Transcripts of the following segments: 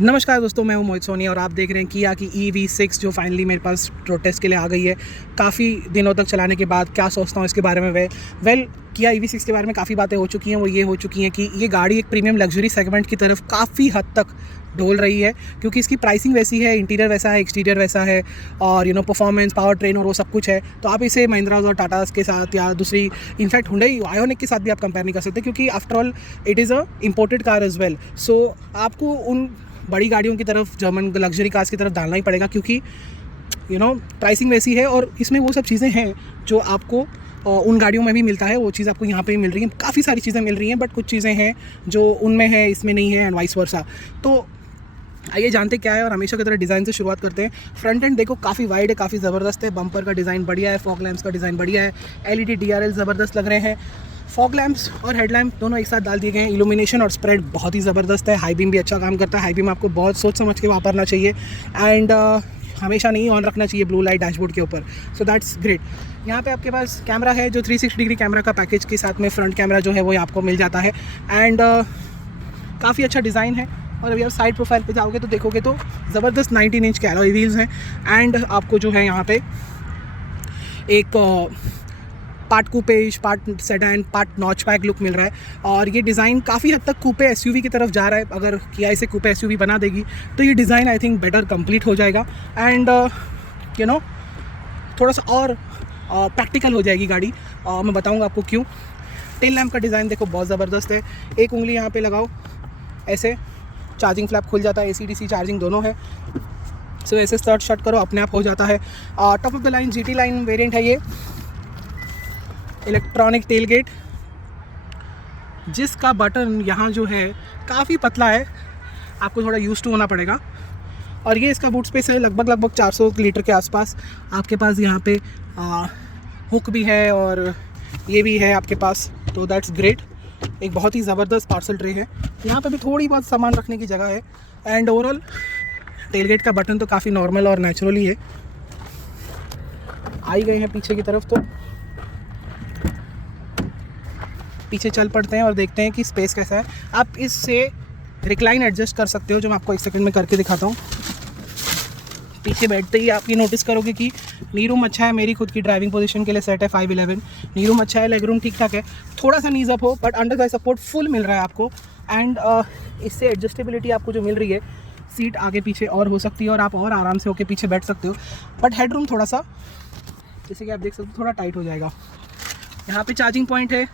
नमस्कार दोस्तों, मैं हूं मोहित सोनी और आप देख रहे हैं किया की EV6 जो फाइनली मेरे पास टेस्ट के लिए आ गई है। काफ़ी दिनों तक चलाने के बाद क्या सोचता हूं इसके बारे में। वेल किया EV6 के बारे में काफ़ी बातें हो चुकी हैं। वो ये हो चुकी हैं कि ये गाड़ी एक प्रीमियम लग्जरी सेगमेंट की तरफ काफ़ी हद तक ढोल रही है, क्योंकि इसकी प्राइसिंग वैसी है, इंटीरियर वैसा है, एक्सटीरियर वैसा है और परफॉर्मेंस, पावर ट्रेन और वो सब कुछ है। तो आप इसे महिंद्रा और टाटास के साथ या दूसरी इनफैक्ट हुंडई आयोनिक के साथ भी आप कंपेयर नहीं कर सकते, क्योंकि after all it is a imported car as well. So आपको उन बड़ी गाड़ियों की तरफ, जर्मन लग्जरी कार्स की तरफ डालना ही पड़ेगा, क्योंकि प्राइसिंग वैसी है और इसमें वो सब चीज़ें हैं जो आपको उन गाड़ियों में भी मिलता है। वो चीज़ आपको यहाँ पे भी मिल रही है। काफ़ी सारी चीज़ें मिल रही हैं, बट कुछ चीज़ें हैं जो उनमें है, इसमें नहीं है, एंड वाइस वर्सा। तो आइए जानते क्या है, और हमेशा की तरह डिज़ाइन से शुरुआत करते हैं। फ्रंट एंड देखो काफ़ी वाइड है, काफ़ी ज़बरदस्त है। बम्पर का डिज़ाइन बढ़िया है, फॉग लैंप्स का डिज़ाइन बढ़िया है, LED DRL ज़बरदस्त लग रहे हैं। फॉग लैंप्स और हेडलैम्प दोनों एक साथ डाल दिए गए हैं। इल्यूमिनेशन और स्प्रेड बहुत ही ज़बरदस्त है। हाई बीम भी अच्छा काम करता है। हाई बीम आपको बहुत सोच समझ के वापरना चाहिए, एंड हमेशा नहीं ऑन रखना चाहिए ब्लू लाइट डैशबोर्ड के ऊपर। सो दैट्स ग्रेट। यहाँ पे आपके पास कैमरा है जो 360 डिग्री कैमरा का पैकेज के साथ में फ्रंट कैमरा जो है वो आपको मिल जाता है, एंड काफ़ी अच्छा डिज़ाइन है। और अभी आप साइड प्रोफाइल पे जाओगे तो देखोगे तो ज़बरदस्त 19 इंच के अलॉय व्हील्स हैं, एंड आपको जो है यहाँ पे एक part coupeish, part sedan, part notchback look मिल रहा है। और ये डिज़ाइन काफ़ी हद तक कूपे SUV की तरफ जा रहा है। अगर किया इसे कूपे SUV बना देगी तो ये design I think better complete हो जाएगा, एंड थोड़ा सा और प्रैक्टिकल हो जाएगी गाड़ी। मैं बताऊंगा आपको क्यों। टेल लैम्प का डिज़ाइन देखो बहुत ज़बरदस्त है। एक उंगली यहाँ पे लगाओ, ऐसे चार्जिंग फ्लैप खुल जाता है, AC DC चार्जिंग दोनों है। सो ऐसे स्टार्ट शट करो, अपने आप हो जाता है। Top of the line GT line variant है ये। इलेक्ट्रॉनिक टेल गेट, जिसका बटन यहाँ जो है काफ़ी पतला है, आपको थोड़ा यूज़ टू होना पड़ेगा। और ये इसका बूट स्पेस है लगभग 400 लीटर के आसपास। आपके पास यहाँ पे हुक भी है और ये भी है आपके पास, तो दैट्स ग्रेट। एक बहुत ही ज़बरदस्त पार्सल ट्रे है। यहाँ पे भी थोड़ी बहुत सामान रखने की जगह है, एंड ओवरऑल टेलगेट का बटन तो काफ़ी नॉर्मल और नेचुरली है। आई गए हैं पीछे की तरफ, तो पीछे चल पड़ते हैं और देखते हैं कि स्पेस कैसा है। आप इससे रिक्लाइन एडजस्ट कर सकते हो, जो मैं आपको एक सेकंड में करके दिखाता हूँ। पीछे बैठते ही आप ये नोटिस करोगे कि नी रूम अच्छा है। मेरी खुद की ड्राइविंग पोजीशन के लिए सेट है 5'11। नी रूम अच्छा है, लेग रूम ठीक ठाक है। थोड़ा सा नीज अप हो, but under thigh support full मिल रहा है आपको, एंड इससे एडजस्टेबिलिटी आपको जो मिल रही है, सीट आगे पीछे और हो सकती है और आप और आराम से होकर पीछे बैठ सकते हो। बट हेड रूम थोड़ा सा, जैसे कि आप देख सकते हो, थोड़ा टाइट हो जाएगा। यहाँ पे चार्जिंग पॉइंट है,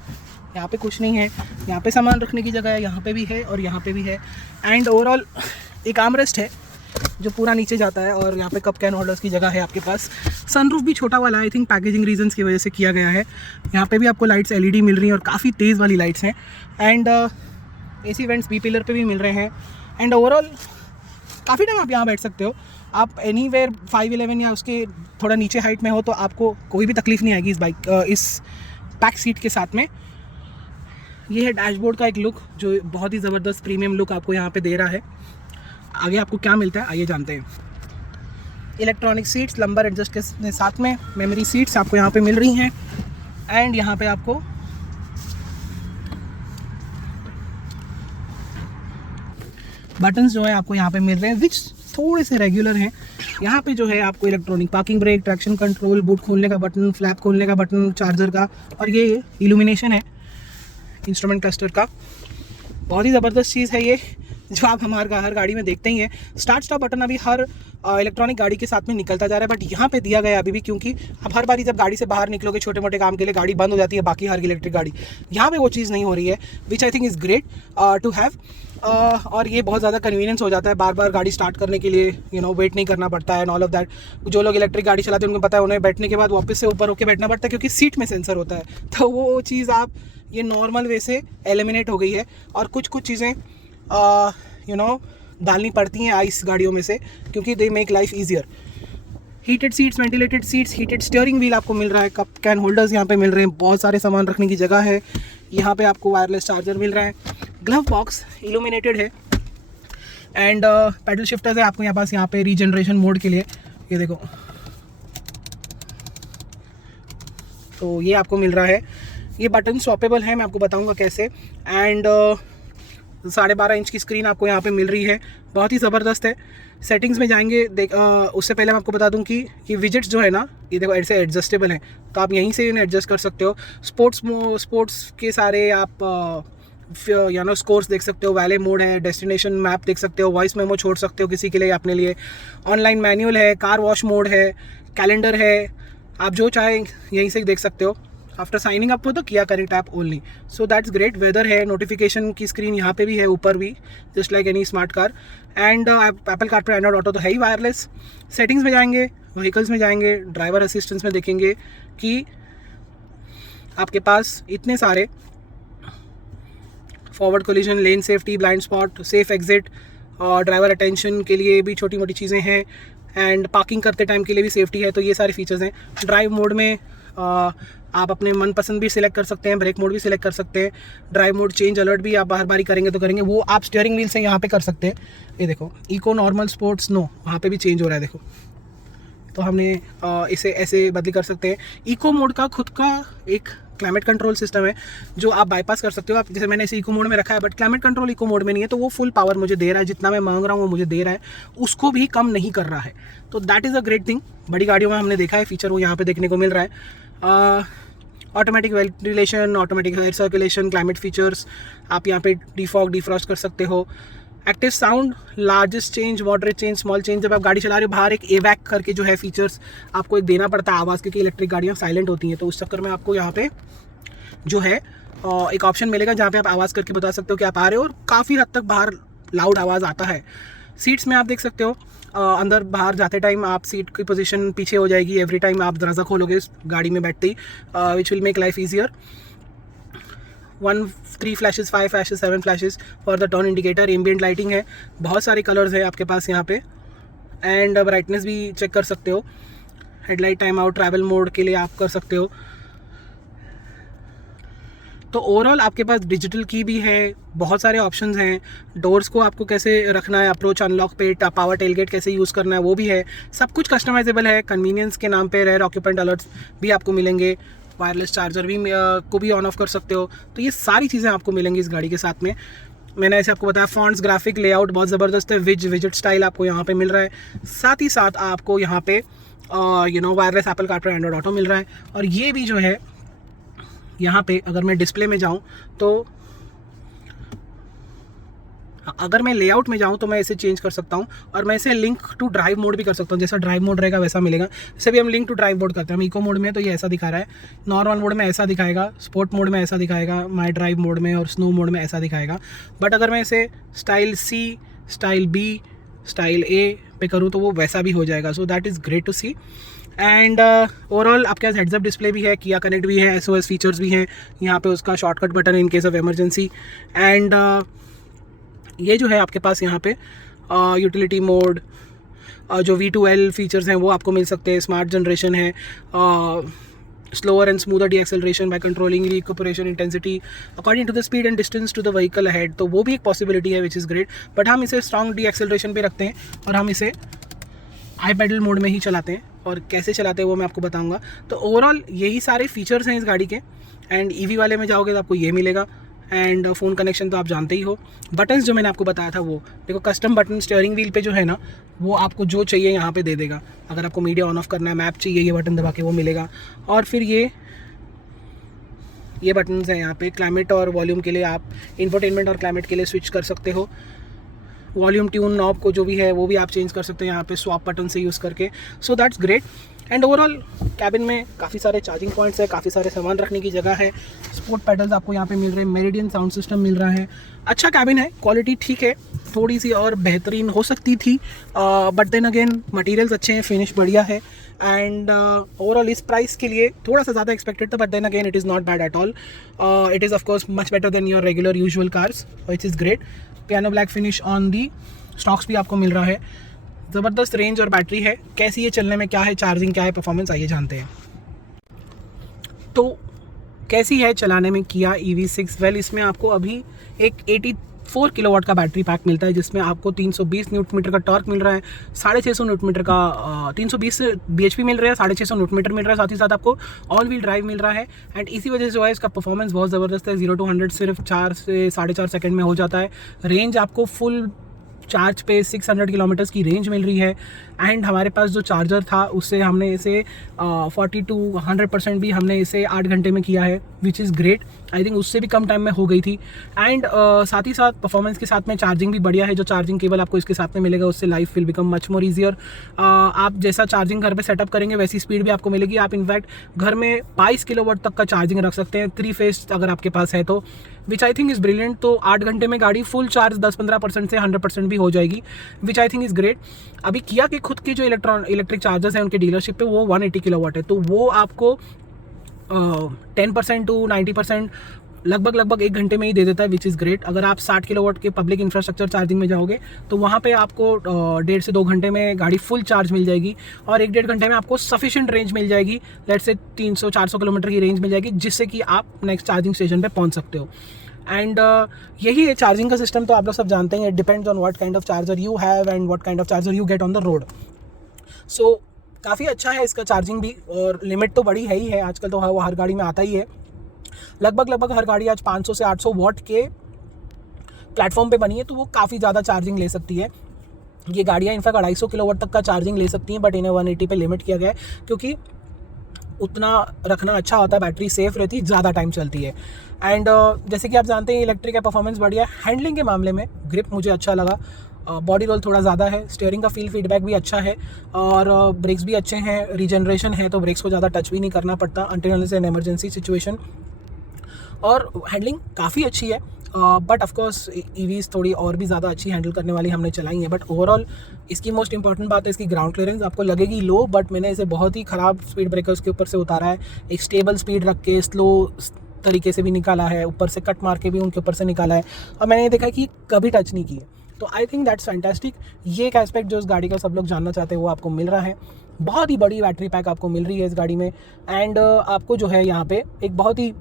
यहाँ पे कुछ नहीं है। यहाँ पे सामान रखने की जगह है, यहाँ पे भी है और यहाँ पे भी है। एंड ओवरऑल एक आर्मरेस्ट है जो पूरा नीचे जाता है, और यहाँ पे कप कैन होल्डर्स की जगह है आपके पास। सनरूफ भी छोटा वाला है, आई थिंक पैकेजिंग रीजंस की वजह से किया गया है। यहाँ पे भी आपको लाइट्स LED मिल रही हैं और काफ़ी तेज़ वाली लाइट्स हैं, and AC vents B pillar पे भी मिल रहे हैं। एंड ओवरऑल काफ़ी टाइम आप यहाँ बैठ सकते हो। आप एनीवेयर 5'11 या उसके थोड़ा नीचे हाइट में हो तो आपको कोई भी तकलीफ नहीं आएगी इस बैक सीट के साथ में। ये है डैशबोर्ड का एक लुक जो बहुत ही ज़बरदस्त प्रीमियम लुक आपको यहाँ पे दे रहा है। आगे आपको क्या मिलता है आइए जानते हैं। इलेक्ट्रॉनिक सीट्स लंबर एडजस्ट के साथ में मेमोरी सीट्स आपको यहाँ पे मिल रही हैं, एंड यहाँ पे आपको बटन्स जो है आपको यहाँ पे मिल रहे हैं, विच थोड़े से रेगुलर हैं। यहाँ पे जो है आपको electronic parking brake, traction control, boot खोलने का बटन, फ्लैप खोलने का बटन, चार्जर का, और ये इल्यूमिनेशन है इंस्ट्रूमेंट क्लस्टर का। बहुत ही ज़बरदस्त चीज़ है ये, जो आप हर गाड़ी में देखते ही हैं। स्टार्ट स्टॉप बटन अभी हर इलेक्ट्रॉनिक गाड़ी के साथ में निकलता जा रहा है, बट यहाँ पे दिया गया अभी भी, क्योंकि अब हर बारी जब गाड़ी से बाहर निकलोगे छोटे मोटे काम के लिए, गाड़ी बंद हो जाती है बाकी हर इलेक्ट्रिक गाड़ी। यहाँ पे वो चीज़ नहीं हो रही है, which I think is great to have. और ये बहुत ज़्यादा कन्वीनियंस हो जाता है, बार बार गाड़ी स्टार्ट करने के लिए वेट नहीं करना पड़ता है, एंड ऑल ऑफ दैट। जो लोग इलेक्ट्रिक गाड़ी चलाते हैं उनको पता है, उन्हें बैठने के बाद वापस से ऊपर होकर बैठना पड़ता है, क्योंकि सीट में सेंसर होता है। तो वो चीज़ आप ये नॉर्मल वे से एलिमिनेट हो गई है, और कुछ चीज़ें डालनी पड़ती हैं आइस गाड़ियों में से, क्योंकि they make life easier. Heated seats, ventilated seats, heated steering wheel आपको मिल रहा है, कप कैन होल्डर्स यहाँ पे मिल रहे हैं, बहुत सारे सामान रखने की जगह है। यहाँ पे आपको वायरलेस चार्जर मिल रहा है। ग्लव बॉक्स इल्यूमिनेटेड है, एंड पैडल शिफ्टर्स है आपको यहाँ पे रीजनरेशन मोड के लिए, ये देखो, तो ये आपको मिल रहा है। ये बटन स्वैपेबल है, मैं आपको बताऊंगा कैसे। एंड 12.5 इंच की स्क्रीन आपको यहाँ पे मिल रही है, बहुत ही ज़बरदस्त है। सेटिंग्स में जाएंगे उससे पहले मैं आपको बता दूं कि ये विजेट्स जो है ना, ये देखो ऐसे एडजस्टेबल हैं, तो आप यहीं से इन्हें एडजस्ट कर सकते हो। स्पोर्ट्स के सारे आप स्कोर्स देख सकते हो, वैले मोड है, डेस्टिनेशन मैप देख सकते हो, वॉइस मेमो छोड़ सकते हो किसी के लिए, अपने लिए। ऑनलाइन मैनुअल है, कार वॉश मोड है, कैलेंडर है, आप जो चाहें यहीं से देख सकते हो। आफ्टर साइनिंग अप हो तो Kia Connect app only, so that's great. Weather है, नोटिफिकेशन की स्क्रीन यहाँ पे भी है, ऊपर भी, just like any smart car. And Apple CarPlay Android auto तो है ही, वायरलेस। सेटिंग्स में जाएंगे, व्हीकल्स में जाएंगे, ड्राइवर असिस्टेंस में देखेंगे कि आपके पास इतने सारे forward collision, lane safety, blind spot, safe exit और ड्राइवर अटेंशन के लिए भी छोटी मोटी चीज़ें हैं, एंड पार्किंग करते टाइम के लिए भी सेफ्टी है। तो ये सारे फीचर्स हैं। ड्राइव मोड में आप अपने मनपसंद भी सिलेक्ट कर सकते हैं, ब्रेक मोड भी सिलेक्ट कर सकते हैं, ड्राइव मोड चेंज अलर्ट भी आप बार बारी करेंगे तो करेंगे, वो आप स्टीयरिंग व्हील से यहाँ पे कर सकते हैं। ये देखो, इको, नॉर्मल, स्पोर्ट्स, नो, वहाँ पे भी चेंज हो रहा है, देखो। तो हमने इसे ऐसे बदली कर सकते हैं। इको मोड का खुद का एक क्लाइमेट कंट्रोल सिस्टम है जो आप बाईपास कर सकते हो। आप जैसे मैंने इसे इको मोड में रखा है, but climate control eco mode में नहीं है, तो वो फुल पावर मुझे दे रहा है, जितना मैं मांग रहा हूँ वो मुझे दे रहा है, उसको भी कम नहीं कर रहा है। तो that is a great thing. बड़ी गाड़ियों में हमने देखा है फीचर वो यहाँ पे देखने को मिल रहा है। Automatic ventilation, automatic air circulation, climate features, आप यहाँ पे डिफॉग, डिफ्रॉस्ट कर सकते हो। Active sound, largest change, moderate change, small change. जब आप गाड़ी चला रहे हो बाहर, एक एवैक करके जो है फीचर्स आपको एक देना पड़ता है आवाज़, क्योंकि इलेक्ट्रिक गाड़ियाँ साइलेंट होती हैं, तो उस चक्कर में आपको यहाँ पे जो है एक ऑप्शन मिलेगा जहाँ पे आप आवाज़ करके बता सकते हो कि आप आ रहे हो, और काफ़ी हद तक बाहर लाउड आवाज़ आता है। सीट्स में आप देख सकते हो, अंदर बाहर जाते टाइम आप सीट की पोजीशन पीछे हो जाएगी एवरी टाइम आप दरवाज़ा खोलोगे इस गाड़ी में बैठते ही, which will make life easier. 3 flashes, 5 flashes, 7 flashes for the turn indicator. Ambient lighting है, बहुत सारे कलर्स है आपके पास यहाँ पे, एंड ब्राइटनेस भी चेक कर सकते हो। Headlight time out, travel mode के लिए आप कर सकते हो। तो ओवरऑल आपके पास डिजिटल की भी है, बहुत सारे ऑप्शंस हैं। डोर्स को आपको कैसे रखना है, अप्रोच, अनलॉक पे, पावर टेलगेट कैसे यूज़ करना है वो भी है। सब कुछ कस्टमाइजेबल है। कन्वीनियंस के नाम पे रेयर ऑक्यूपेंट अलर्ट्स भी आपको मिलेंगे, वायरलेस चार्जर भी को भी ऑन ऑफ कर सकते हो। तो ये सारी चीज़ें आपको मिलेंगी इस गाड़ी के साथ में। मैंने ऐसे आपको बताया, फॉन्ट्स, ग्राफिक, लेआउट बहुत ज़बरदस्त है। विजेट स्टाइल आपको यहाँ पे मिल रहा है। साथ ही साथ आपको यहाँ पे wireless Apple CarPlay Android Auto मिल रहा है। और ये भी जो है यहाँ पे अगर मैं डिस्प्ले में जाऊँ तो अगर मैं लेआउट में जाऊँ तो मैं इसे चेंज कर सकता हूँ, और मैं इसे लिंक टू ड्राइव मोड भी कर सकता हूँ। जैसा ड्राइव मोड रहेगा वैसा मिलेगा। जैसे भी हम लिंक टू ड्राइव मोड करते हैं, हम इको मोड में तो ये ऐसा दिखा रहा है, नॉर्मल मोड में ऐसा दिखाएगा, स्पोर्ट मोड में ऐसा दिखाएगा, माई ड्राइव मोड में और स्नो मोड में ऐसा दिखाएगा। बट अगर मैं इसे style C, style B, style A पे करूँ तो वो वैसा भी हो जाएगा। So that is great to see. And overall आपके पास हेड्सअप डिस्प्ले भी है, किया कनेक्ट भी है, SOS फीचर्स भी हैं यहाँ पे, उसका shortcut button in case of emergency. And ये जो है आपके पास यहाँ पे यूटिलिटी मोड, जो V2L फीचर्स हैं वो आपको मिल सकते हैं। स्मार्ट जनरेशन है, slower and smoother deceleration by controlling recuperation intensity according to the speed and distance to the vehicle ahead, तो वो भी एक पॉसिबिलिटी है विच इज़ ग्रेट। बट हम इसे स्ट्रॉन्ग डीएक्सेलरेशन पे रखते हैं और हम इसे आई पेडल मोड में ही चलाते हैं, और कैसे चलाते हैं वो मैं आपको बताऊंगा। तो ओवरऑल यही सारे फीचर्स हैं इस गाड़ी के। एंड EV वाले में जाओगे तो आपको ये मिलेगा। एंड फ़ोन कनेक्शन तो आप जानते ही हो। बटन्स जो मैंने आपको बताया था वो देखो, कस्टम बटन स्टीयरिंग व्हील पे जो है ना, वो आपको जो चाहिए यहाँ पे दे देगा। अगर आपको मीडिया ऑन ऑफ करना है, मैप चाहिए, ये बटन दबा के वो मिलेगा। और फिर ये बटन्स हैं यहाँ पे, क्लाइमेट और वॉल्यूम के लिए आप इंफोटेनमेंट और क्लाइमेट के लिए स्विच कर सकते हो। वॉल्यूम ट्यून नॉब को जो भी है वो भी आप चेंज कर सकते हैं यहाँ पे स्वैप बटन से यूज़ करके। सो that's great. And overall cabin में काफ़ी सारे चार्जिंग पॉइंट्स है, काफ़ी सारे सामान रखने की जगह है। स्पोर्ट पेडल्स आपको यहाँ पे मिल रहे हैं, मेरिडियन साउंड सिस्टम मिल रहा है। अच्छा कैबिन है, क्वालिटी ठीक है, थोड़ी सी और बेहतरीन हो सकती थी, बट देन अगेन मटेरियल्स अच्छे हैं, फिनिश बढ़िया है। एंड ओवरऑल इस प्राइस के लिए थोड़ा सा ज़्यादा एक्सपेक्टेड था, but then again it is not bad at all. It is of course much better than your regular usual cars, which is great. Piano black finish on the stalks भी आपको मिल रहा है। ज़बरदस्त रेंज और बैटरी है। कैसी ये चलने में क्या है, चार्जिंग क्या है, परफॉर्मेंस, आइए जानते हैं। तो कैसी है चलाने में किया EV6? वेल, इसमें आपको अभी एक 4 किलोवाट का बैटरी पैक मिलता है, जिसमें आपको 320 न्यूटन मीटर का टॉर्क मिल रहा है, 650 न्यूटन मीटर का 320 bhp मिल रहा है, 650 न्यूटन मीटर मिल रहा है, साथ ही साथ आपको ऑल व्हील ड्राइव मिल रहा है। एंड इसी वजह से जो है इसका परफॉर्मेंस बहुत ज़बरदस्त है। 0 to 100 सिर्फ 4 से 4.5 सेकंड में हो जाता है। रेंज आपको फुल चार्ज पे 600 किलोमीटर्स की रेंज मिल रही है। एंड हमारे पास जो चार्जर था उससे हमने इसे 40 to 100% भी हमने इसे 8 घंटे में किया है, विच इज़ ग्रेट। आई थिंक उससे भी कम टाइम में हो गई थी। एंड साथ ही साथ परफॉर्मेंस के साथ में चार्जिंग भी बढ़िया है। जो चार्जिंग केबल आपको इसके साथ में मिलेगा उससे life will become much more easier. आप जैसा चार्जिंग घर पे सेटअप करेंगे वैसी स्पीड भी आपको मिलेगी। आप इनफैक्ट घर में 22 किलोवाट तक का चार्जिंग रख सकते हैं, 3 फेज अगर आपके पास है तो, विच आई थिंक इज़ ब्रिलियंट। तो 8 घंटे में गाड़ी फुल चार्ज 10-15% से 100% भी हो जाएगी, विच आई थिंक इज़ ग्रेट। अभी किया के खुद के जो इलेक्ट्रिक चार्जर्स हैं उनके डीलरशिप पे वो 180 किलोवाट है, तो वो आपको 10% टू 90% लगभग 1 घंटे में ही दे देता है, विच इज़ ग्रेट। अगर आप 60 किलोवाट के पब्लिक इंफ्रास्ट्रक्चर चार्जिंग में जाओगे तो वहाँ पे आपको 1.5 से 2 घंटे में गाड़ी फुल चार्ज मिल जाएगी, और 1-1.5 घंटे में आपको सफिशिएंट रेंज मिल जाएगी। लेट्स से 300-400 किलोमीटर की रेंज मिल जाएगी, जिससे कि आप नेक्स्ट चार्जिंग स्टेशन पे पहुँच सकते हो। एंड यही है चार्जिंग का सिस्टम। तो आप लोग सब जानते हैं, it depends on what kind of charger you have and what kind of charger you get on the road. So काफ़ी अच्छा है इसका चार्जिंग भी, और लिमिट तो बड़ी है ही है, आजकल तो वो हर गाड़ी में आता ही है। लगभग हर गाड़ी आज 500 से 800 वॉट के प्लेटफॉर्म पे बनी है, तो वो काफ़ी ज़्यादा चार्जिंग ले सकती है। ये गाड़ियाँ इनफैक्ट 250 किलोवाट तक का चार्जिंग ले सकती हैं, बट इन्हें 180 पे लिमिट किया गया है, क्योंकि उतना रखना अच्छा होता है, बैटरी सेफ रहती है, ज़्यादा टाइम चलती है। एंड जैसे कि आप जानते हैं इलेक्ट्रिक का परफॉर्मेंस बढ़िया है। हैंडलिंग के मामले में ग्रिप मुझे अच्छा लगा, बॉडी रोल थोड़ा ज़्यादा है, स्टीयरिंग का फीडबैक भी अच्छा है, और ब्रेक्स भी अच्छे हैं। रीजनरेशन है तो ब्रेक्स को ज़्यादा टच भी नहीं करना पड़ता until unless an emergency situation, और हैंडलिंग काफ़ी अच्छी है। बट ऑफकोर्स ईवीज़ थोड़ी और भी ज़्यादा अच्छी हैंडल करने वाली हमने चलाई है। बट ओवरऑल इसकी मोस्ट इंपॉर्टेंट बात है इसकी ग्राउंड क्लियरेंस। आपको लगेगी लो, बट मैंने इसे बहुत ही ख़राब स्पीड ब्रेकर्स के ऊपर से उतारा है, एक स्टेबल स्पीड रख के स्लो तरीके से भी निकाला है, ऊपर से कट मार के भी उनके ऊपर से निकाला है, और मैंने देखा कि कभी टच नहीं किए। तो आई थिंक दैट्स फैंटास्टिक। ये एक एस्पेक्ट जो इस गाड़ी का सब लोग जानना चाहते हैं वो आपको मिल रहा है। बहुत ही बड़ी बैटरी पैक आपको मिल रही है इस गाड़ी में। एंड आपको जो है यहाँ पे एक बहुत ही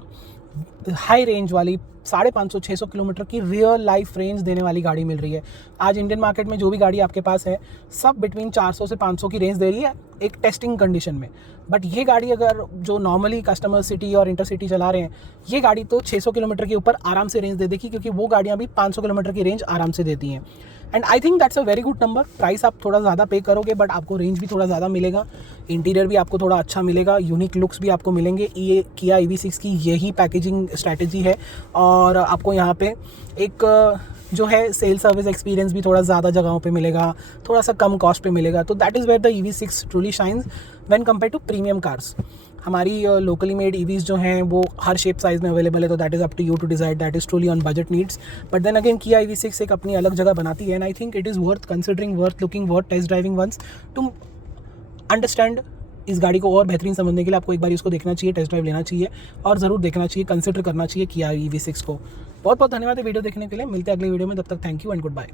हाई रेंज वाली 550-600 किलोमीटर की रियल लाइफ रेंज देने वाली गाड़ी मिल रही है। आज इंडियन मार्केट में जो भी गाड़ी आपके पास है सब बिटवीन 400 से 500 की रेंज दे रही है एक टेस्टिंग कंडीशन में। बट ये गाड़ी अगर जो नॉर्मली कस्टमर सिटी और इंटरसिटी चला रहे हैं, ये गाड़ी तो 600 किलोमीटर के ऊपर आराम से रेंज दे देगी, क्योंकि वो गाड़ियाँ भी 500 किलोमीटर की रेंज आराम से देती हैं। And I think that's a very good number. Price आप थोड़ा ज़्यादा पे करोगे, बट आपको रेंज भी थोड़ा ज़्यादा मिलेगा, इंटीरियर भी आपको थोड़ा अच्छा मिलेगा, यूनिक लुक्स भी आपको मिलेंगे। ये किया EV6 की यही पैकेजिंग स्ट्रैटेजी है, और आपको यहाँ पे एक जो है सेल सर्विस एक्सपीरियंस भी थोड़ा ज़्यादा जगहों पे मिलेगा, थोड़ा सा कम कॉस्ट पे मिलेगा। तो that is where the EV6 truly shines when compare to premium cars. हमारी लोकली मेड EVs जो हैं वो हर शेप साइज़ में अवेलेबल है, तो that is up to you to decide, that is truly on budget needs. But then again Kia EV6 एक अपनी अलग जगह बनाती है, and I think it is worth considering, worth looking, worth test driving once to understand. इस गाड़ी को और बेहतरीन समझने के लिए आपको एक बार इसको देखना चाहिए, टेस्ट ड्राइव लेना चाहिए, और ज़रूर देखना चाहिए, कंसिडर करना चाहिए किया EV6 को। बहुत बहुत धन्यवाद वीडियो देखने के लिए। मिलते हैं अगले वीडियो में, तब तक thank you and good bye.